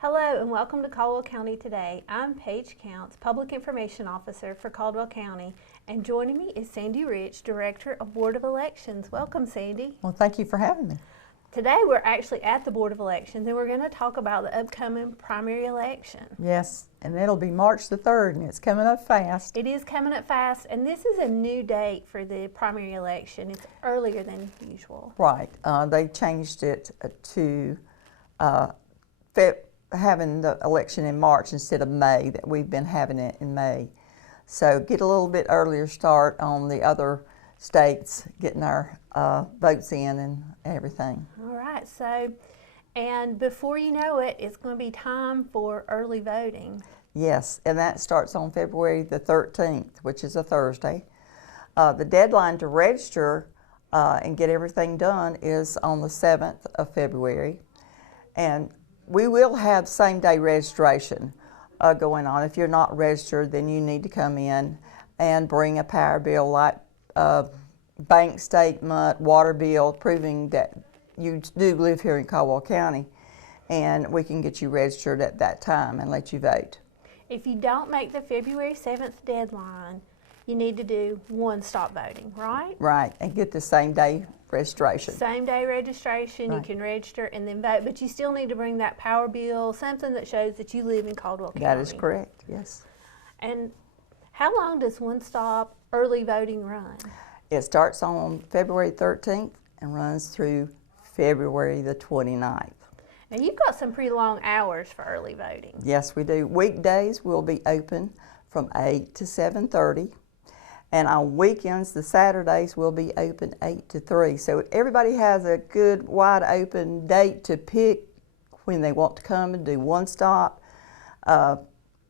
Hello and welcome to Caldwell County Today. I'm Paige Counts, Public Information Officer for Caldwell County, and joining me is Sandy Rich, Director of Board of Elections. Welcome, Sandy. Well, thank you for having me. Today we're actually at the Board of Elections and we're going to talk about the upcoming primary election. Yes, and it'll be March the 3rd, and it's coming up fast. It is coming up fast, and this is a new date for the primary election. It's earlier than usual. Right. They changed it to having the election in March instead of May, that we've been having it in May. So get a little bit earlier start on the other states getting our votes in and everything. All right, so, and before you know it, it's going to be time for early voting. Yes, and that starts on February the 13th, which is a Thursday. The deadline to register and get everything done is on the 7th of February. And we will have same-day registration going on. If you're not registered, then you need to come in and bring a power bill, like bank statement, water bill, proving that you do live here in Caldwell County, and we can get you registered at that time and let you vote. If you don't make the February 7th deadline, you need to do one-stop voting, right? Right, and get the same-day registration. Same-day registration, Right. You can register and then vote, but you still need to bring that power bill, something that shows that you live in Caldwell County. That is correct, yes. And how long does one-stop early voting run? It starts on February 13th and runs through February the 29th. Now, you've got some pretty long hours for early voting. Yes, we do. Weekdays will be open from 8 to 7:30. And on weekends, the Saturdays will be open 8 to 3. So everybody has a good wide open date to pick when they want to come and do one stop.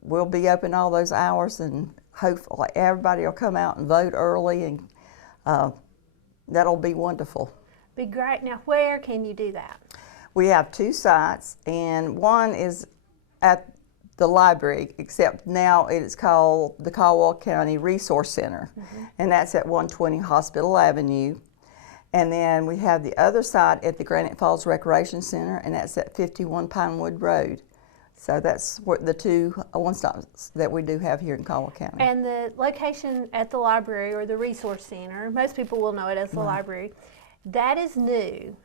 We'll be open all those hours, and hopefully everybody will come out and vote early, and that'll be wonderful. Be great. Now, where can you do that? We have two sites, and one is at the library, except now it is called the Caldwell County Resource Center, and that's at 120 Hospital Avenue. And then we have the other side at the Granite Falls Recreation Center, and that's at 51 Pinewood Road. So that's what the two one-stops that we do have here in Caldwell County. And the location at the library, or the Resource Center, most people will know it as the library, that is new.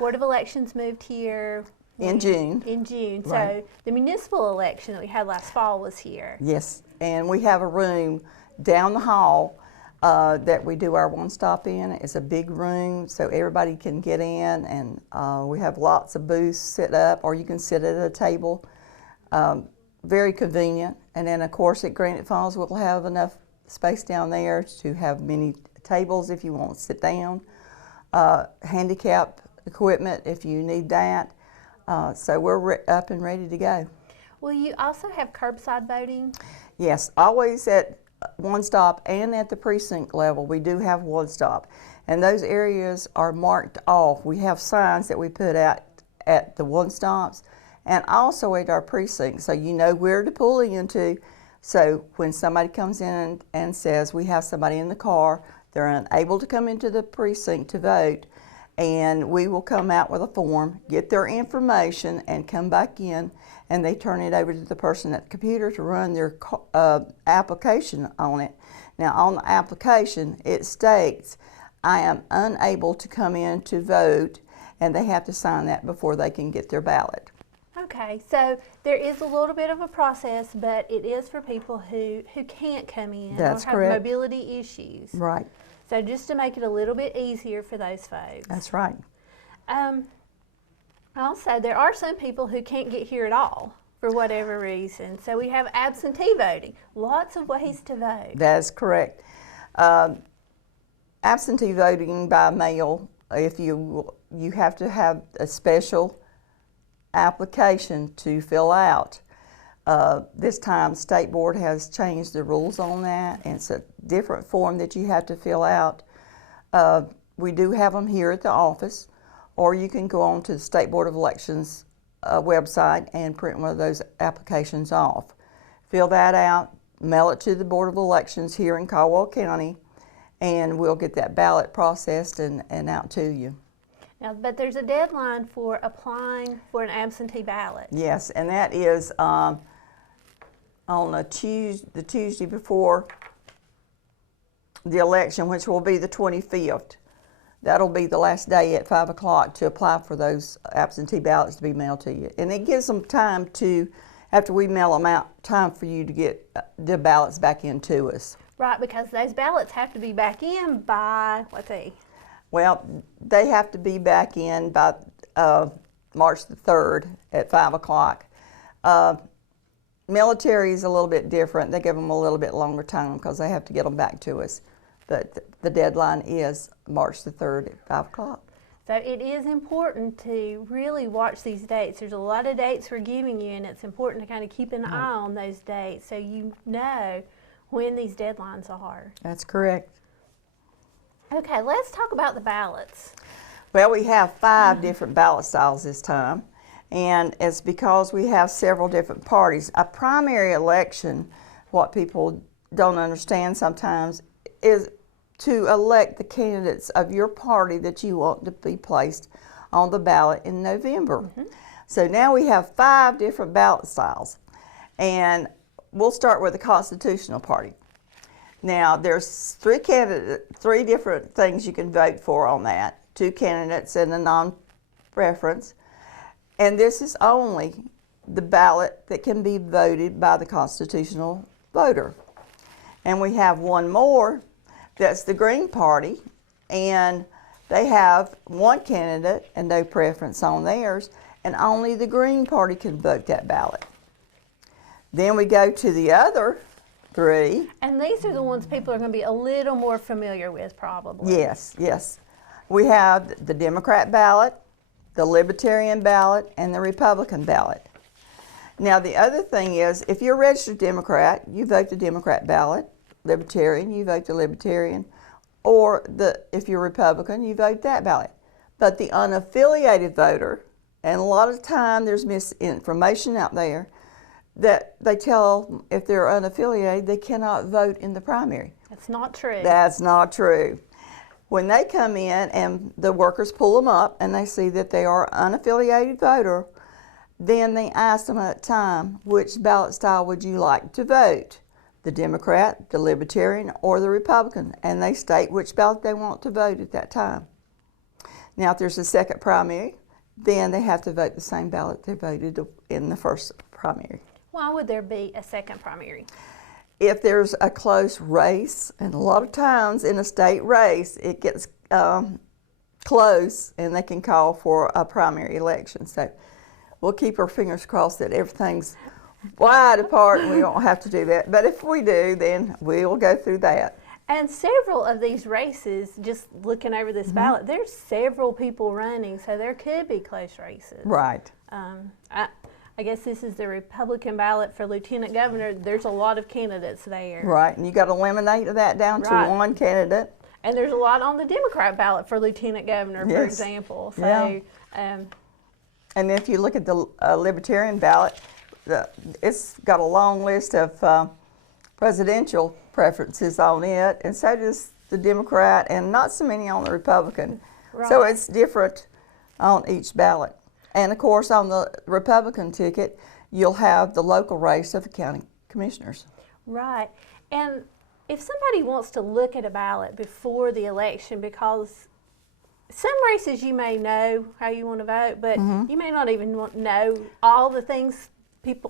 Board of Elections moved here In June. In June. Right. So the municipal election that we had last fall was here. Yes, and we have a room down the hall that we do our one-stop in. It's a big room, so everybody can get in, and we have lots of booths set up, or you can sit at a table. Very convenient. And then, of course, at Granite Falls, we'll have enough space down there to have many tables if you want to sit down. Handicap equipment if you need that. So we're up and ready to go. Will you also have curbside voting? Yes, always at one stop and at the precinct level we do have one stop. And those areas are marked off. We have signs that we put out at the one stops and also at our precinct, so you know where to pull into. So when somebody comes in and says we have somebody in the car, they're unable to come into the precinct to vote, and we will come out with a form, get their information, and come back in, and they turn it over to the person at the computer to run their application on it. Now, on the application, it states, I am unable to come in to vote, and they have to sign that before they can get their ballot. Okay, so there is a little bit of a process, but it is for people who can't come in That's or have correct. mobility issues. Right. So just to make it a little bit easier for those folks. That's right. Also, there are some people who can't get here at all for whatever reason. So we have absentee voting. Lots of ways to vote. That's correct. Absentee voting by mail, if you have to have a special application to fill out. This time, State Board has changed the rules on that, and it's a different form that you have to fill out. We do have them here at the office, or you can go on to the State Board of Elections website and print one of those applications off. Fill that out, mail it to the Board of Elections here in Caldwell County, and we'll get that ballot processed and out to you. Now, but there's a deadline for applying for an absentee ballot. Yes, and that is on the Tuesday before the election, which will be the 25th. That'll be the last day at 5 o'clock to apply for those absentee ballots to be mailed to you. And it gives them time to, after we mail them out, time for you to get the ballots back into us. Right, because those ballots have to be back in by, let's see. Well, they have to be back in by March the 3rd at 5 o'clock. Military is a little bit different. They give them a little bit longer time because they have to get them back to us. But the deadline is March the 3rd at 5 o'clock. So it is important to really watch these dates. There's a lot of dates we're giving you, and it's important to kind of keep an eye on those dates so you know when these deadlines are. That's correct. Okay, let's talk about the ballots. Well, we have 5 different ballot styles this time, and it's because we have several different parties. A primary election, what people don't understand sometimes, is to elect the candidates of your party that you want to be placed on the ballot in November. So now we have 5 different ballot styles, and we'll start with the Constitutional Party. Now, there's 3 different things you can vote for on that. 2 candidates and a non-preference. And this is only the ballot that can be voted by the constitutional voter. And we have one more, that's the Green Party, and they have 1 candidate and no preference on theirs, and only the Green Party can vote that ballot. Then we go to the other 3. And these are the ones people are going to be a little more familiar with, probably. Yes, yes. We have the Democrat ballot, the Libertarian ballot, and the Republican ballot. Now, the other thing is, if you're a registered Democrat, you vote the Democrat ballot. Libertarian, you vote the Libertarian. Or if you're Republican, you vote that ballot. But the unaffiliated voter, and a lot of the time there's misinformation out there, that they tell if they're unaffiliated, they cannot vote in the primary. That's not true. That's not true. When they come in and the workers pull them up and they see that they are unaffiliated voter, then they ask them at the time, which ballot style would you like to vote? The Democrat, the Libertarian, or the Republican, and they state which ballot they want to vote at that time. Now, if there's a second primary, then they have to vote the same ballot they voted in the first primary. Why would there be a second primary? If there's a close race, and a lot of times in a state race, it gets close and they can call for a primary election. So we'll keep our fingers crossed that everything's wide apart and we don't have to do that. But if we do, then we'll go through that. And several of these races, just looking over this ballot, there's several people running, so there could be close races. Right. I guess this is the Republican ballot for Lieutenant Governor. There's a lot of candidates there. Right, and you got to eliminate that down to 1 candidate. And there's a lot on the Democrat ballot for Lieutenant Governor, for example. So, yeah. And if you look at the Libertarian ballot, it's got a long list of presidential preferences on it, and so does the Democrat, and not so many on the Republican. Right. So it's different on each ballot. And of course, on the Republican ticket, you'll have the local race of the county commissioners. Right. And if somebody wants to look at a ballot before the election, because some races you may know how you want to vote, but you may not even know all the things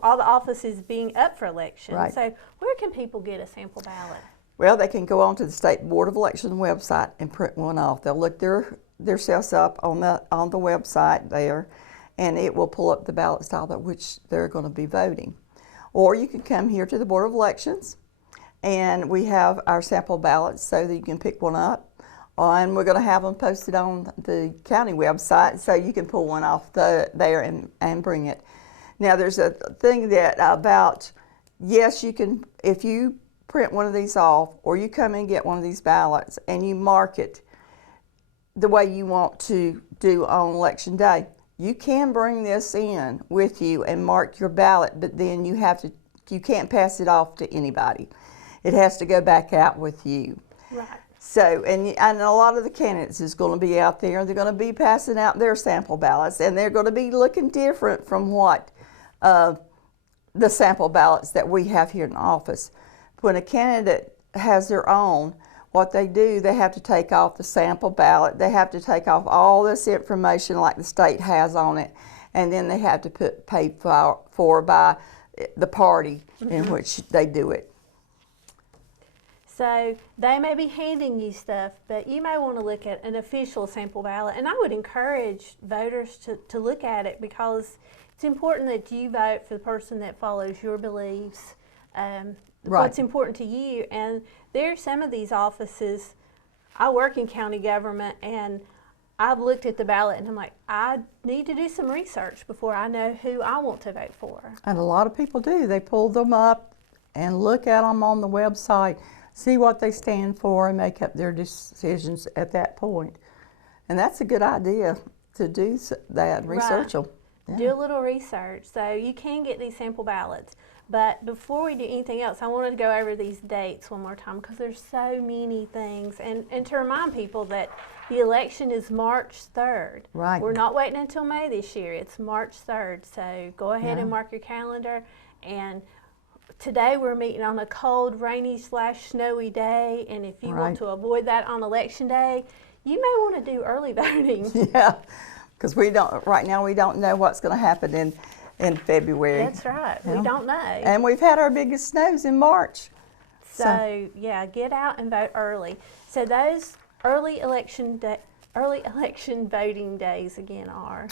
all the offices being up for election. Right. So where can people get a sample ballot? Well, they can go on to the State Board of Election website and print one off. They'll look themselves up on the website there, and it will pull up the ballot style that which they're going to be voting. Or you can come here to the Board of Elections, and we have our sample ballots so that you can pick one up. And we're going to have them posted on the county website so you can pull one off there and bring it. Now, there's a thing that about, yes, you can, if you print one of these off or you come and get one of these ballots and you mark it the way you want to do on election day, you can bring this in with you and mark your ballot, but then you can't pass it off to anybody. It has to go back out with you. Right. So, and a lot of the candidates is going to be out there. They're going to be passing out their sample ballots, and they're going to be looking different from what the sample ballots that we have here in the office. When a candidate has their own, what they do, they have to take off the sample ballot. They have to take off all this information like the state has on it, and then they have to put paid for by the party in which they do it. So they may be handing you stuff, but you may want to look at an official sample ballot. And I would encourage voters to look at it, because it's important that you vote for the person that follows your beliefs, what's important to you. And there are some of these offices, I work in county government, and I've looked at the ballot and I'm like, I need to do some research before I know who I want to vote for. And a lot of people do. They pull them up and look at them on the website, see what they stand for, and make up their decisions at that point. And that's a good idea to do that, research them. Yeah. Do a little research. So you can get these sample ballots. But before we do anything else, I wanted to go over these dates one more time, because there's so many things. And to remind people that the election is March 3rd. Right. We're not waiting until May this year. It's March 3rd. So go ahead and mark your calendar. And today we're meeting on a cold, rainy / snowy day. And if you want to avoid that on election day, you may want to do early voting. Yeah, because right now we don't know what's going to happen in February. That's right. We don't know. And we've had our biggest snows in March. So yeah, get out and vote early. So those early election voting days again are?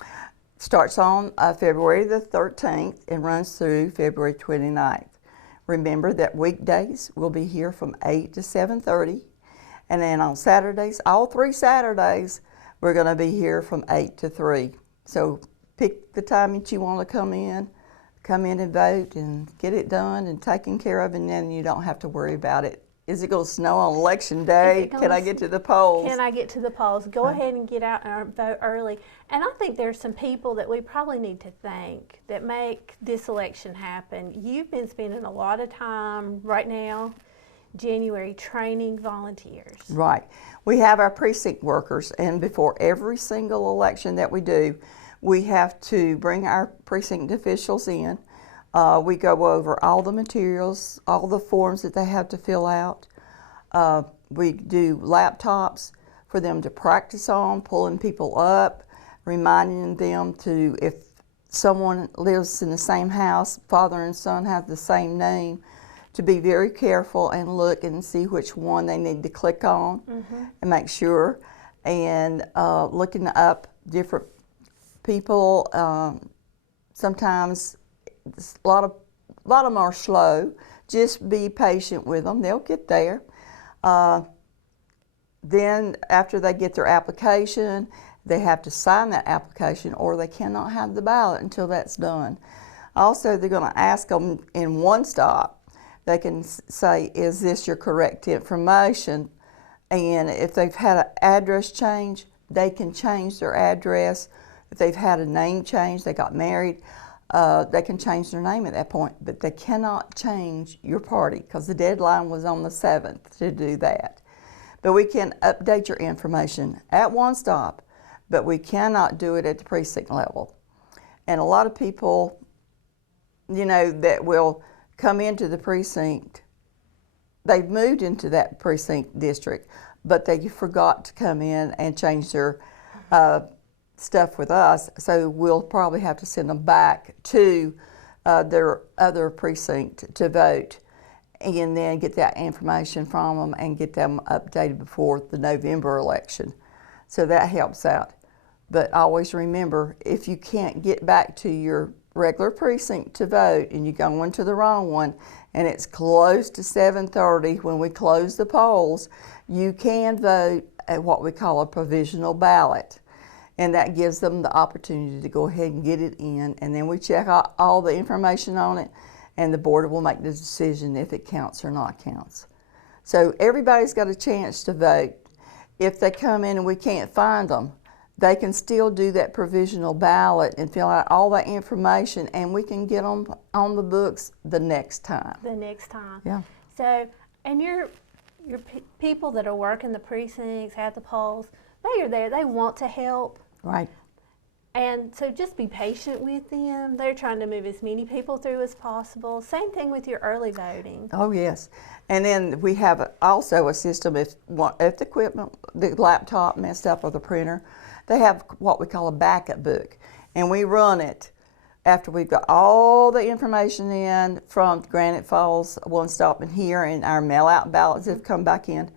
Starts on February the 13th and runs through February 29th. Remember that weekdays will be here from 8 to 7:30. And then on Saturdays, all 3 Saturdays, we're going to be here from 8 to 3. So pick the time that you want to come in and vote and get it done and taken care of, and then you don't have to worry about it. Is it going to snow on election day? Can I get to the polls? Can I get to the polls? Go ahead and get out and vote early. And I think there's some people that we probably need to thank that make this election happen. You've been spending a lot of time right now, January, training volunteers. Right. We have our precinct workers, and before every single election that we do, we have to bring our precinct officials in. We go over all the materials, all the forms that they have to fill out. We do laptops for them to practice on, pulling people up, reminding them to, if someone lives in the same house, father and son have the same name, to be very careful and look and see which one they need to click on and make sure. And looking up different people, sometimes a lot of them are slow. Just be patient with them. They'll get there. Then after they get their application, they have to sign that application, or they cannot have the ballot until that's done. Also, they're going to ask them in one stop. They can say, is this your correct information? And if they've had an address change, they can change their address. If they've had a name change, they got married, they can change their name at that point, but they cannot change your party, because the deadline was on the 7th to do that. But we can update your information at one stop, but we cannot do it at the precinct level. And a lot of people, that will come into the precinct, they've moved into that precinct district, but they forgot to come in and change their stuff with us, so we'll probably have to send them back to their other precinct to vote, and then get that information from them and get them updated before the November election. So that helps out. But always remember, if you can't get back to your regular precinct to vote and you go into the wrong one and it's close to 7:30 when we close the polls, you can vote at what we call a provisional ballot. And that gives them the opportunity to go ahead and get it in, and then we check out all the information on it, and the board will make the decision if it counts or not counts. So everybody's got a chance to vote. If they come in and we can't find them, they can still do that provisional ballot and fill out all that information, and we can get them on the books the next time. The next time. Yeah. So, and your people that are working the precincts, at the polls, they are there. They want to help. Right. And so just be patient with them. They're trying to move as many people through as possible. Same thing with your early voting. Oh, yes. And then we have also a system if the equipment, the laptop messed up or the printer, they have what we call a backup book. And we run it after we've got all the information in from Granite Falls, One Stop, and here, and our mail-out ballots have come back in.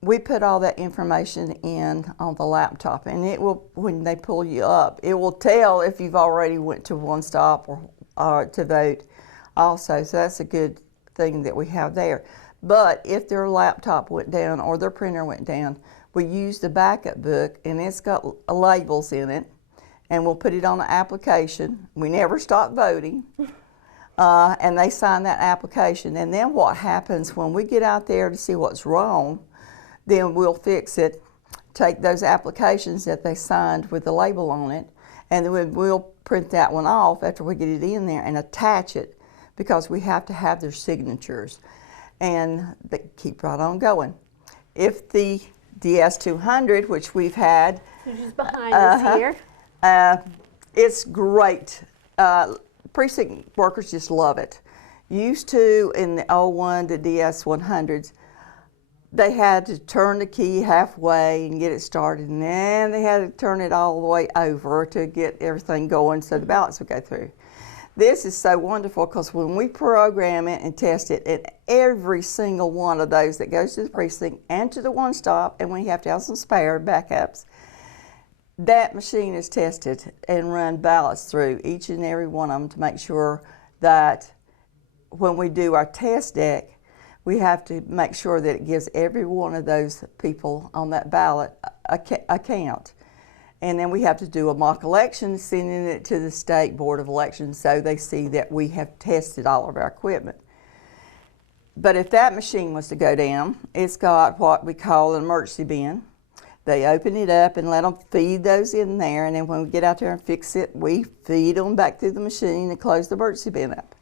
We put all that information in on the laptop, and it will, when they pull you up, it will tell if you've already went to One Stop or to vote also. So that's a good thing that we have there. But if their laptop went down or their printer went down, we use the backup book, and it's got labels in it, and we'll put it on the application. We never stop voting. And they sign that application. And then what happens when we get out there to see what's wrong, then we'll fix it, take those applications that they signed with the label on it, and then we'll print that one off after we get it in there and attach it, because we have to have their signatures. And they keep right on going. If the DS200, which we've had, Which is behind us here. it's great. Precinct workers just love it. Used to, in the old one, the DS100s, they had to turn the key halfway and get it started, and then they had to turn it all the way over to get everything going so the ballots would go through. This is so wonderful because when we program it and test it, and every single one of those that goes to the precinct and to the One Stop, and we have to have some spare backups, that machine is tested and run ballots through each and every one of them to make sure that when we do our test deck, we have to make sure that it gives every one of those people on that ballot a count. And then we have to do a mock election, sending it to the State Board of Elections so they see that we have tested all of our equipment. But if that machine was to go down, it's got what we call an emergency bin. They open it up and let them feed those in there, and then when we get out there and fix it, we feed them back through the machine and close the emergency bin up.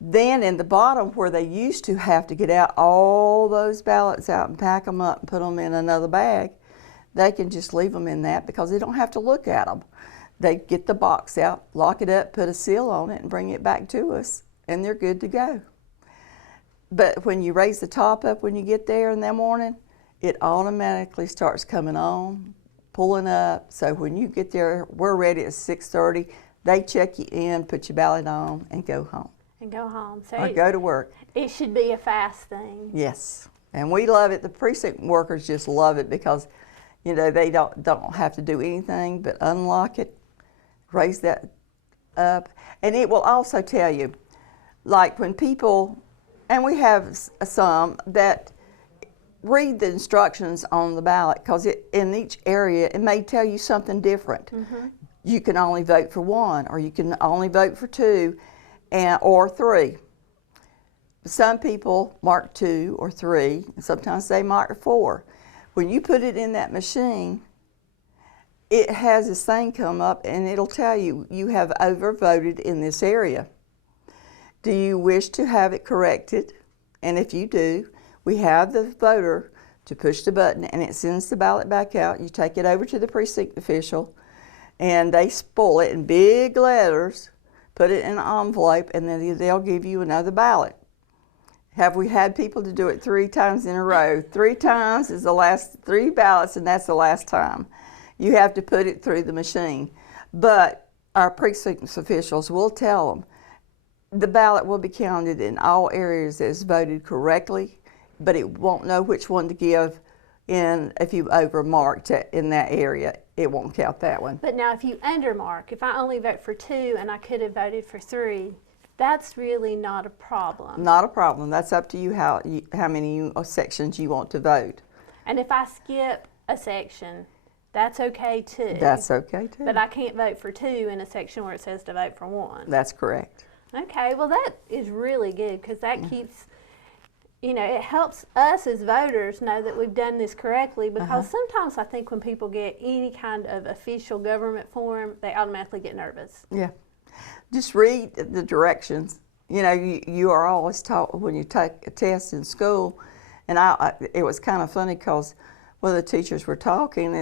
Then in the bottom, where they used to have to get out all those ballots out and pack them up and put them in another bag, they can just leave them in that because they don't have to look at them. They get the box out, lock it up, put a seal on it, and bring it back to us, and they're good to go. But when you raise the top up when you get there in the morning, it automatically starts coming on, pulling up. So when you get there, we're ready at 6:30. They check you in, put your ballot on, and go home. And go home. So Or go to work. It should be a fast thing. Yes, and we love it. The precinct workers just love it because, you know, they don't have to do anything but unlock it, raise that up, and it will also tell you, like when people, and we have some that read the instructions on the ballot because in each area it may tell you something different. Mm-hmm. You can only vote for one, or you can only vote for two, or three. Some people mark 2 or 3, and sometimes they mark 4. When you put it in that machine, it has this thing come up and it'll tell you, you have overvoted in this area. Do you wish to have it corrected? And if you do, we have the voter to push the button and it sends the ballot back out. You take it over to the precinct official and they spoil it in big letters, put it in an envelope, and then they'll give you another ballot. Have we had people to do it 3 times in a row? 3 times is the last 3 ballots, and that's the last time. You have to put it through the machine. But our precinct officials will tell them the ballot will be counted in all areas that is voted correctly, but it won't know which one to give in if you overmarked it in that area. It won't count that one. But now if you undermark, if I only vote for 2 and I could have voted for 3, that's really not a problem. Not a problem. That's up to you how many sections you want to vote. And if I skip a section, that's okay too. That's okay too. But I can't vote for 2 in a section where it says to vote for 1. That's correct. Okay, well that is really good because that keeps, you know, it helps us as voters know that we've done this correctly because sometimes I think when people get any kind of official government form, they automatically get nervous. Yeah. Just read the directions. You know, you are always taught when you take a test in school, And it was kind of funny because one of the teachers were talking,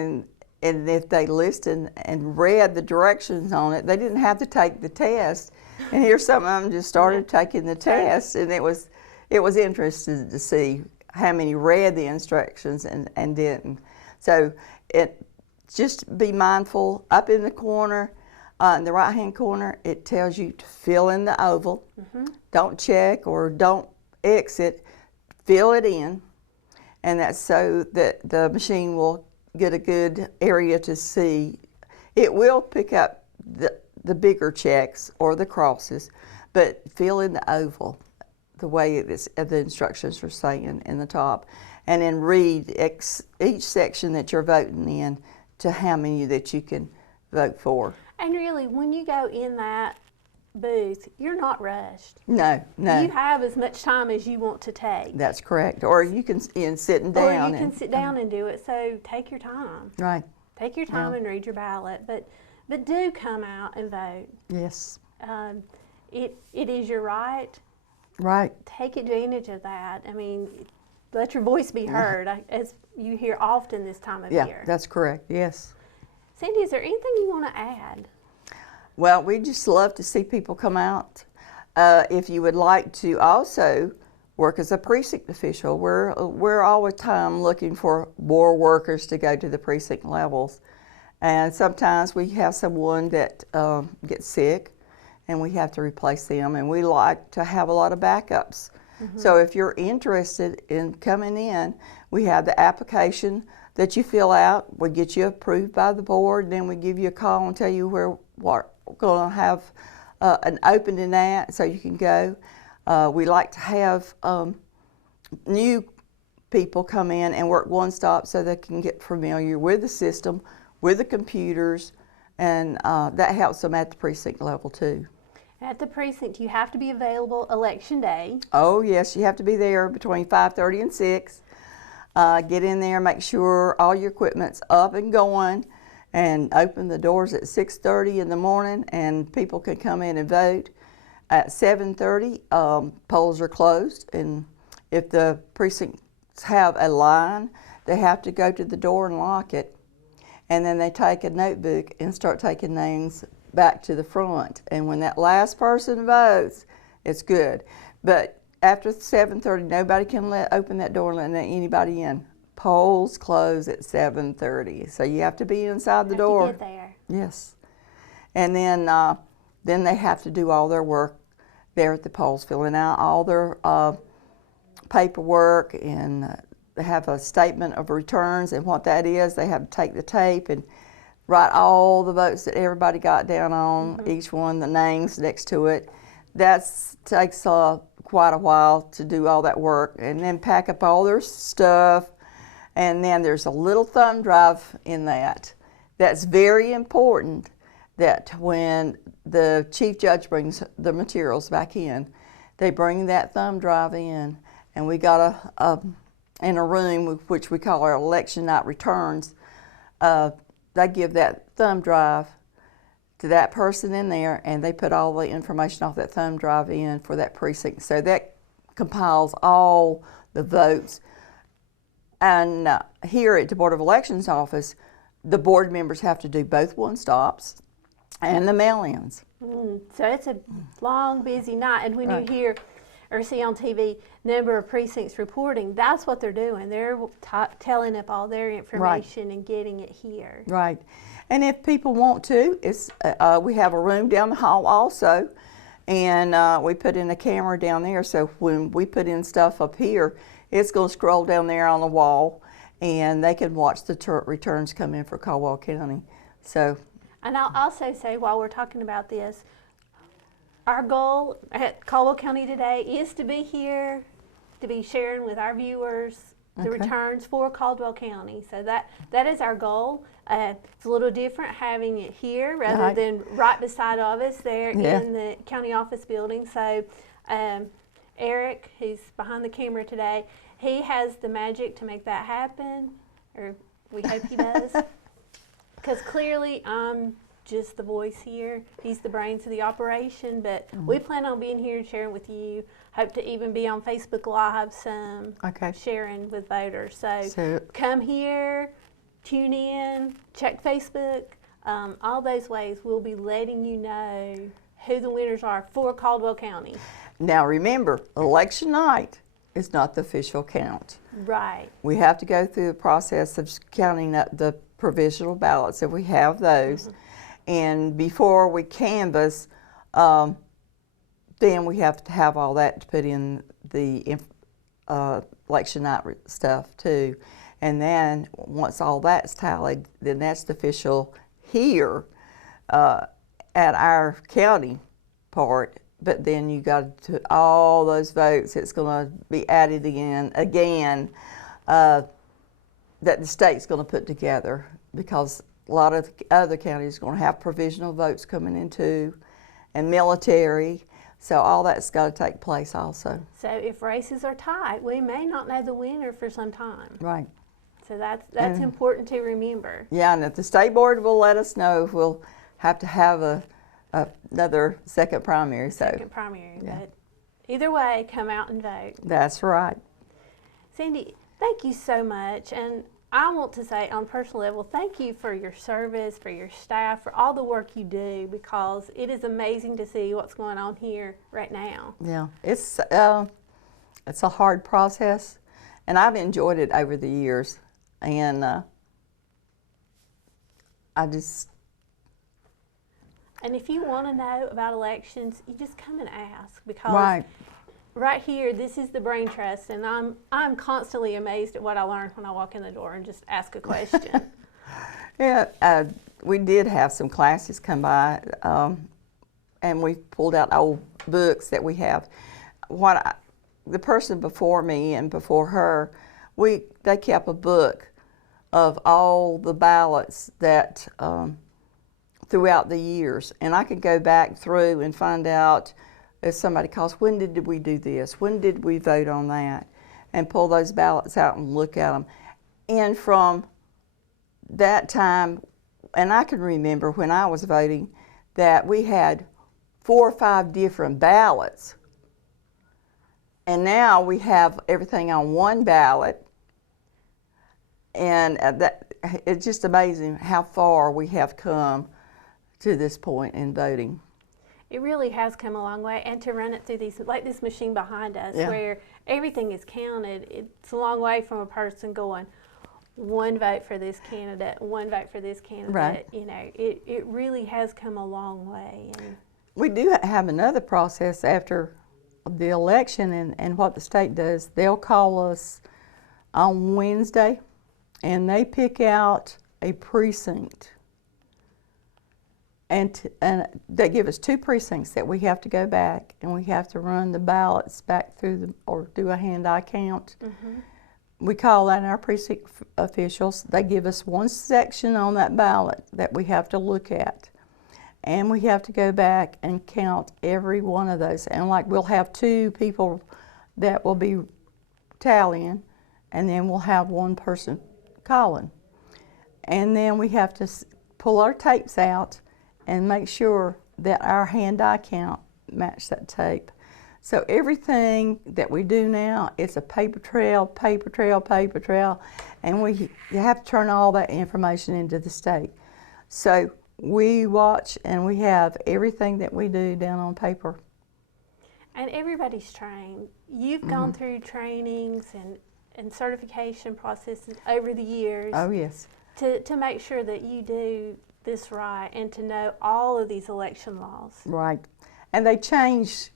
and if they listened and read the directions on it, they didn't have to take the test. And here some of them just started taking the test, and it was interesting to see how many read the instructions and didn't. So just be mindful. Up in the corner, in the right-hand corner, it tells you to fill in the oval. Don't check or don't exit. Fill it in, and that's so that the machine will get a good area to see. It will pick up the bigger checks or the crosses, but fill in the oval the way the instructions are saying in the top, and then read each section that you're voting in to how many that you can vote for. And really, when you go in that booth, you're not rushed. No. You have as much time as you want to take. That's correct. Or you can sit down. Or you can sit down and do it. So take your time. Right. Take your time and read your ballot. But do come out and vote. Yes. It is your right. Right. Take advantage of that. I mean, let your voice be heard, as you hear often this time of year. Yeah, that's correct. Yes. Sandy, is there anything you want to add? Well, we just love to see people come out. If you would like to also work as a precinct official, we're all the time looking for more workers to go to the precinct levels. And sometimes we have someone that gets sick and we have to replace them, and we like to have a lot of backups. So if you're interested in coming in, we have the application that you fill out. We get you approved by the board, and then we give you a call and tell you what we're going to have an opening at, so you can go. We like to have new people come in and work one stop so they can get familiar with the system, with the computers, and that helps them at the precinct level too. At the precinct, you have to be available election day. Oh yes, you have to be there between 5:30 and 6. Get in there, make sure all your equipment's up and going, and open the doors at 6:30 in the morning, and people can come in and vote. At 7:30, polls are closed, and if the precincts have a line, they have to go to the door and lock it, and then they take a notebook and start taking names back to the front. And when that last person votes, it's good. But after 7:30, nobody can open that door and let anybody in. Polls close at 7:30, so you have to be inside the door. To get there. Yes, and then they have to do all their work there at the polls, filling out all their paperwork, and they have a statement of returns, and what that is, they have to take the tape and write all the votes that everybody got down on, each one, the names next to it. That takes quite a while to do all that work, and then pack up all their stuff. And then there's a little thumb drive in that. That's very important, that when the chief judge brings the materials back in, they bring that thumb drive in, and we got in a room which we call our election night returns. They give that thumb drive to that person in there, and they put all the information off that thumb drive in for that precinct. So that compiles all the votes. And here at the Board of Elections office, the board members have to do both one-stops and the mail-ins. So it's a long, busy night. And when you hear or see on TV number of precincts reporting, that's what they're doing. They're telling up all their information and getting it here. Right. And if people want to, we have a room down the hall also, and we put in a camera down there, so when we put in stuff up here, it's going to scroll down there on the wall, and they can watch the returns come in for Caldwell County. So. And I'll also say, while we're talking about this, our goal at Caldwell County today is to be here, to be sharing with our viewers the returns for Caldwell County. So that is our goal. It's a little different having it here rather than right beside of us there in the county office building. So Eric, who's behind the camera today, he has the magic to make that happen, or we hope he does. Because clearly I'm just the voice here. He's the brains of the operation, but we plan on being here and sharing with you. Hope to even be on Facebook Live some, sharing with voters. So come here, tune in, check Facebook. All those ways we'll be letting you know who the winners are for Caldwell County. Now remember, election night is not the official count. Right. We have to go through the process of counting up the provisional ballots if we have those. And before we canvass, then we have to have all that to put in the election night stuff too. And then once all that's tallied, then that's the official here at our county part. But then you got to all those votes. It's going to be added again that the state's going to put together, because a lot of the other counties are going to have provisional votes coming in too, and military. So all that's got to take place also. So if races are tight, we may not know the winner for some time. Right. So that's important to remember. Yeah, and if the state board will let us know if we'll have to have another second primary. Second primary, but either way, come out and vote. That's right. Sandy, thank you so much. And I want to say on a personal level, thank you for your service, for your staff, for all the work you do, because it is amazing to see what's going on here right now. Yeah, it's a hard process, and I've enjoyed it over the years. And And if you want to know about elections, you just come and ask, because right here, this is the Brain Trust, and I'm constantly amazed at what I learn when I walk in the door and just ask a question. Yeah, we did have some classes come by, and we pulled out old books that we have. The person before me and before her, they kept a book of all the ballots that throughout the years, and I could go back through and find out if somebody calls, when did we do this? When did we vote on that? And pull those ballots out and look at them. And from that time, and I can remember when I was voting, that we had 4 or 5 different ballots. And now we have everything on one ballot. And it's just amazing how far we have come to this point in voting. It really has come a long way, and to run it through these, like this machine behind us, where everything is counted, it's a long way from a person going, one vote for this candidate, one vote for this candidate. Right. You know, it really has come a long way. And we do have another process after the election, and what the state does, they'll call us on Wednesday, and they pick out a precinct. And they give us 2 precincts that we have to go back, and we have to run the ballots back through or do a hand-eye count. We call that our precinct officials. They give us one section on that ballot that we have to look at, and we have to go back and count every one of those. And like, we'll have 2 people that will be tallying, and then we'll have one person calling. And then we have to pull our tapes out and make sure that our hand-eye count match that tape. So everything that we do now, it's a paper trail, paper trail, paper trail, and you have to turn all that information into the state. So we watch and we have everything that we do down on paper. And everybody's trained. You've gone through trainings and certification processes over the years. Oh, yes. To make sure that you do this right and to know all of these election laws. Right. And they change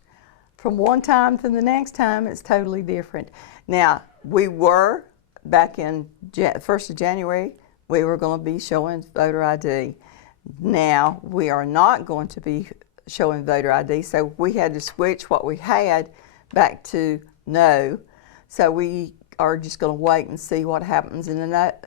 from one time to the next time. It's totally different. Now, we were, back in 1st of January, we were going to be showing voter ID. Now, we are not going to be showing voter ID, so we had to switch what we had back to no. So we are just going to wait and see what happens in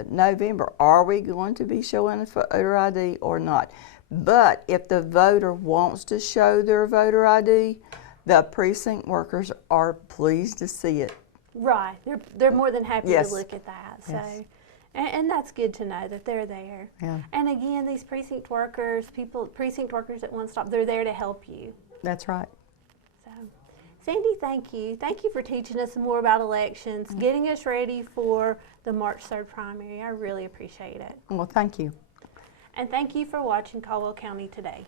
November. Are we going to be showing voter ID or not? But if the voter wants to show their voter ID, the precinct workers are pleased to see it. Right. They're more than happy Yes. to look at that. So, Yes. And that's good to know that they're there. Yeah. And again, these precinct workers, precinct workers at One Stop, they're there to help you. That's right. So, Sandy, thank you. Thank you for teaching us more about elections, getting us ready for the March 3rd primary. I really appreciate it. Well, thank you. And thank you for watching Caldwell County Today.